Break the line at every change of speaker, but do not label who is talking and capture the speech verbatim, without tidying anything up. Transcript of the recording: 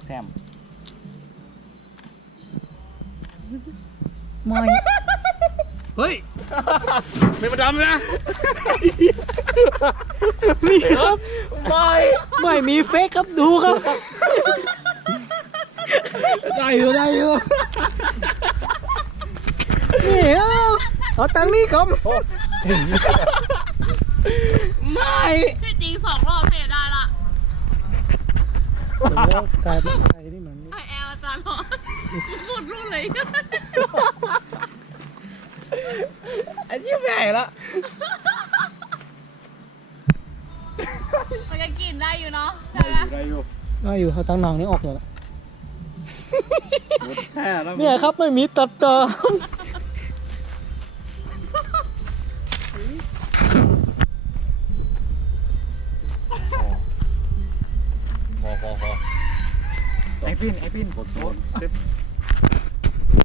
แซม
ไม่
เฮ้ยเป็นประจำนะ
มีครับ
ไม่
ไม่มีเฟกครับดูครับ
ได้อยู่ได้อยู่
นี่เอาเอาตังค์นี่ครับ
ไม่
ที่จริงสองรอบเพจได้ละ
กลายเป็นไทยที่เหมือน
ไอแอลอาจารย์หมอหมดรุ่นเลย
ไอ้ยิ่งใหญ่ละ
มันก็กินได้อยู่เนาะใช่ไหม
ได้อยู่
ก็อยู่เขาตั้งนองนี่ออกอยู่แล้ว
แค่แล้ว
เนี่ยครับไม่มีตัดต่อ
พอพอพอไอ้ปิ้นไอ้ปิ้นกดโทษ